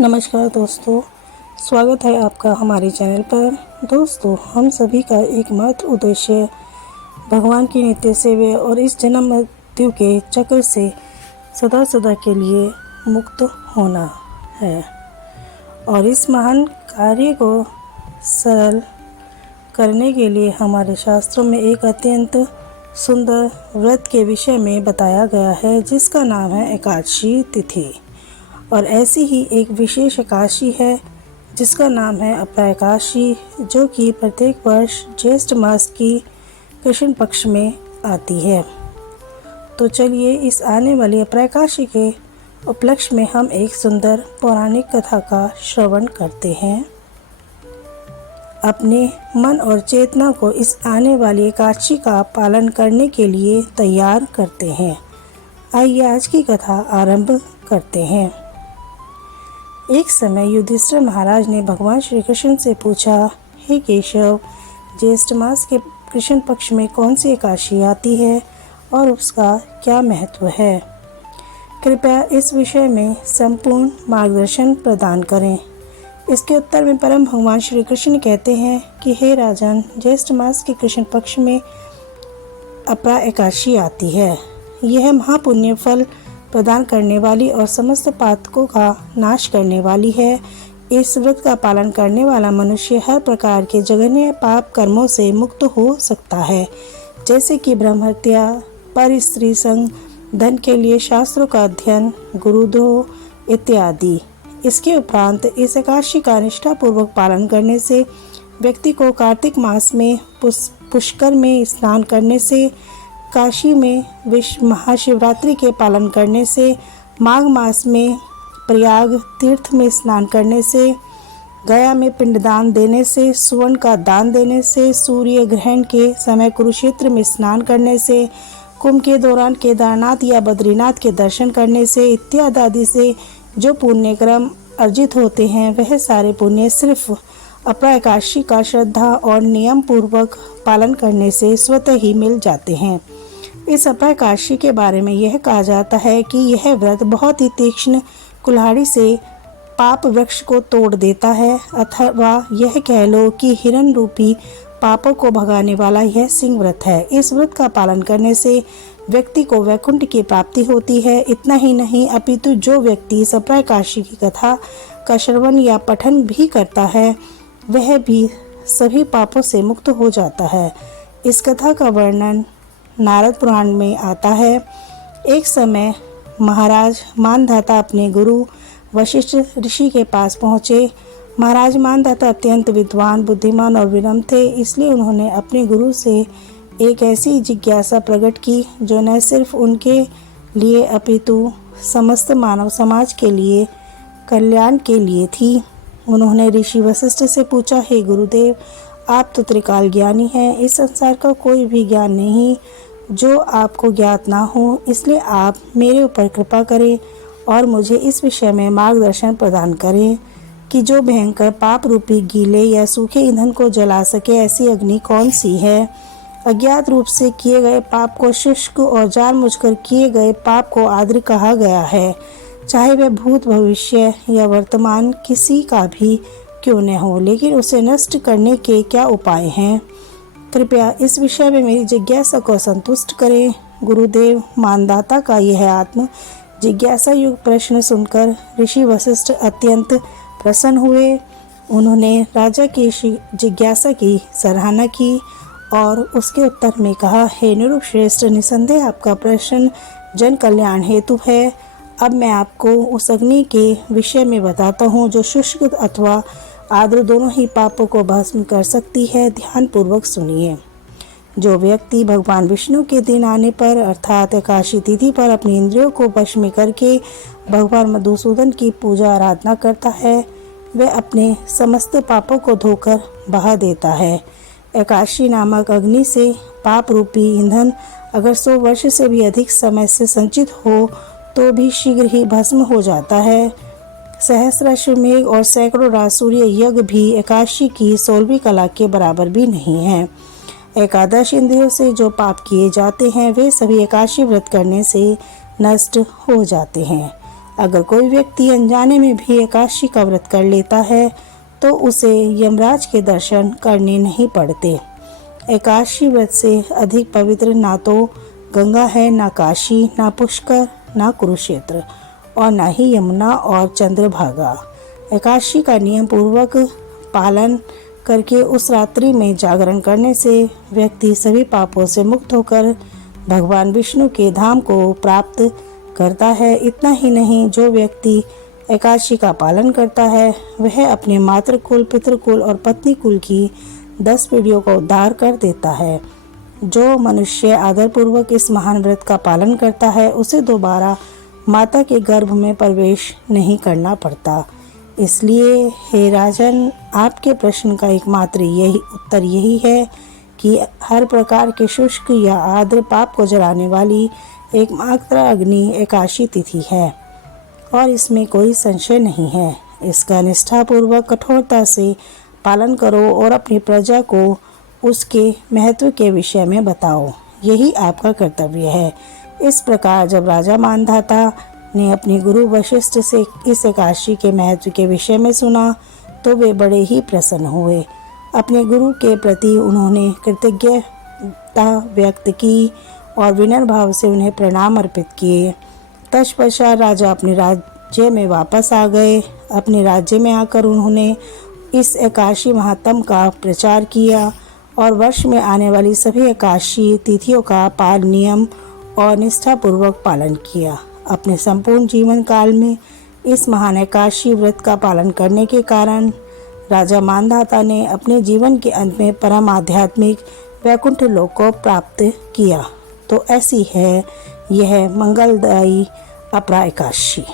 नमस्कार दोस्तों, स्वागत है आपका हमारे चैनल पर। दोस्तों, हम सभी का एकमात्र उद्देश्य भगवान की नित्य सेवा और इस जन्म मृत्यु के चक्र से सदा सदा के लिए मुक्त होना है। और इस महान कार्य को सरल करने के लिए हमारे शास्त्रों में एक अत्यंत सुंदर व्रत के विषय में बताया गया है, जिसका नाम है एकादशी तिथि। और ऐसी ही एक विशेष एकादशी है जिसका नाम है अपरा एकादशी, जो कि प्रत्येक वर्ष ज्येष्ठ मास की कृष्ण पक्ष में आती है। तो चलिए इस आने वाली अपरा एकादशी के उपलक्ष्य में हम एक सुंदर पौराणिक कथा का श्रवण करते हैं। अपने मन और चेतना को इस आने वाली एकादशी का पालन करने के लिए तैयार करते हैं। आइए आज की कथा आरंभ करते हैं। एक समय युधिष्ठिर महाराज ने भगवान श्री कृष्ण से पूछा, हे केशव, ज्येष्ठ मास के कृष्ण पक्ष में कौन सी एकादशी आती है और उसका क्या महत्व है? कृपया इस विषय में संपूर्ण मार्गदर्शन प्रदान करें। इसके उत्तर में परम भगवान श्री कृष्ण कहते हैं कि हे राजन, ज्येष्ठ मास के कृष्ण पक्ष में अपरा एकादशी आती है। यह महापुण्य फल प्रदान करने वाली और समस्त पातकों का नाश करने वाली है। इस व्रत का पालन करने वाला मनुष्य हर प्रकार के जघन्य पाप कर्मों से मुक्त हो सकता है, जैसे कि ब्रह्महत्या, पर स्त्री संग, धन के लिए शास्त्रों का अध्ययन, गुरुद्रोह इत्यादि। इसके उपरांत इस एकादशी का निष्ठापूर्वक पालन करने से व्यक्ति को कार्तिक मास में पुष्कर में स्नान करने से, काशी में विश्व महाशिवरात्रि के पालन करने से, माघ मास में प्रयाग तीर्थ में स्नान करने से, गया में पिंडदान देने से, सुवर्ण का दान देने से, सूर्य ग्रहण के समय कुरुक्षेत्र में स्नान करने से, कुंभ के दौरान केदारनाथ या बद्रीनाथ के दर्शन करने से इत्यादि आदि से जो पुण्य क्रम अर्जित होते हैं, वह सारे पुण्य सिर्फ अपरा एकादशी का श्रद्धा और नियम पूर्वक पालन करने से स्वतः ही मिल जाते हैं। इस अपरा एकादशी के बारे में यह कहा जाता है कि यह व्रत बहुत ही तीक्ष्ण कुल्हाड़ी से पाप वृक्ष को तोड़ देता है, अथवा यह कह लो कि हिरण रूपी पापों को भगाने वाला यह सिंह व्रत है। इस व्रत का पालन करने से व्यक्ति को वैकुंठ की प्राप्ति होती है। इतना ही नहीं, अपितु जो व्यक्ति इस अपरा एकादशी की कथा का श्रवण या पठन भी करता है, वह भी सभी पापों से मुक्त हो जाता है। इस कथा का वर्णन नारद पुराण में आता है। एक समय महाराज मानधाता अपने गुरु वशिष्ठ ऋषि के पास पहुँचे। महाराज मानधाता अत्यंत विद्वान, बुद्धिमान और विनम्र थे, इसलिए उन्होंने अपने गुरु से एक ऐसी जिज्ञासा प्रकट की जो न सिर्फ उनके लिए अपितु समस्त मानव समाज के लिए कल्याण के लिए थी। उन्होंने ऋषि वशिष्ठ से पूछा, हे गुरुदेव, आप तो त्रिकाल ज्ञानी हैं। इस संसार का कोई भी ज्ञान नहीं जो आपको ज्ञात ना हो, इसलिए आप मेरे ऊपर कृपा करें और मुझे इस विषय में मार्गदर्शन प्रदान करें कि जो भयंकर पाप रूपी गीले या सूखे ईंधन को जला सके, ऐसी अग्नि कौन सी है? अज्ञात रूप से किए गए पाप को शुष्क और जानबूझकर किए गए पाप को आद्र कहा गया है, चाहे वह भूत भविष्य या वर्तमान किसी का भी क्यों न हो, लेकिन उसे नष्ट करने के क्या उपाय हैं? कृपया इस विषय में मेरी जिज्ञासा को संतुष्ट करें। गुरुदेव मानदाता का यह आत्म जिज्ञासा युक्त प्रश्न सुनकर ऋषि वशिष्ठ अत्यंत प्रसन्न हुए। उन्होंने राजा की जिज्ञासा की सराहना की और उसके उत्तर में कहा, हे निरुप श्रेष्ठ, निसंदेह आपका प्रश्न जन कल्याण हेतु है। अब मैं आपको उस अग्नि के विषय में बताता हूँ जो शुष्क अथवा आद्र दोनों ही पापों को भस्म कर सकती है। ध्यान पूर्वक सुनिए। जो व्यक्ति भगवान विष्णु के दिन आने पर अर्थात एकादशी तिथि पर अपनी इंद्रियों को वश में करके भगवान मधुसूदन की पूजा आराधना करता है, वह अपने समस्त पापों को धोकर बहा देता है। एकादशी नामक अग्नि से पाप रूपी ईंधन अगर 100 वर्ष से भी अधिक समय से संचित हो तो भी शीघ्र ही भस्म हो जाता है। सहस्राश्वमेघ और सैकड़ों राजसूय यज्ञ भी एकादशी की 16वीं कला के बराबर भी नहीं है। एकादश इंद्रियों से जो पाप किए जाते हैं, वे सभी एकादशी व्रत करने से नष्ट हो जाते हैं। अगर कोई व्यक्ति अनजाने में भी एकादशी का व्रत कर लेता है तो उसे यमराज के दर्शन करने नहीं पड़ते। एकादशी व्रत से अधिक पवित्र ना तो गंगा है, ना काशी, ना पुष्कर, ना कुरुक्षेत्र और ना ही यमुना और चंद्रभागा। एकादशी का नियम पूर्वक पालन करके उस रात्रि में जागरण करने से व्यक्ति सभी पापों से मुक्त होकर भगवान विष्णु के धाम को प्राप्त करता है। इतना ही नहीं, जो व्यक्ति एकादशी का पालन करता है वह अपने मातृकुल, पितृकुल और पत्नी कुल की 10 पीढ़ियों का उद्धार कर देता है। जो मनुष्य आदरपूर्वक इस महान व्रत का पालन करता है उसे दोबारा माता के गर्भ में प्रवेश नहीं करना पड़ता। इसलिए हे राजन, आपके प्रश्न का एकमात्र उत्तर यही है कि हर प्रकार के शुष्क या आर्द्र पाप को जलाने वाली एकमात्र अग्नि एकादशी तिथि है और इसमें कोई संशय नहीं है। इसका निष्ठापूर्वक कठोरता से पालन करो और अपनी प्रजा को उसके महत्व के विषय में बताओ, यही आपका कर्तव्य है। इस प्रकार जब राजा मानधाता ने अपने गुरु वशिष्ठ से इस एकादशी के महत्व के विषय में सुना तो वे बड़े ही प्रसन्न हुए। अपने गुरु के प्रति उन्होंने कृतज्ञता व्यक्त की और विनम्र भाव से उन्हें प्रणाम अर्पित किए। तत्पश्चात राजा अपने राज्य में वापस आ गए। अपने राज्य में आकर उन्होंने इस एकादशी महात्म का प्रचार किया और वर्ष में आने वाली सभी एकादशी तिथियों का पालन नियम और निष्ठापूर्वक पालन किया। अपने संपूर्ण जीवन काल में इस महान एकादशी व्रत का पालन करने के कारण राजा मानधाता ने अपने जीवन के अंत में परम आध्यात्मिक वैकुंठ लोक को प्राप्त किया। तो ऐसी है यह मंगलदायी अपरा एकादशी।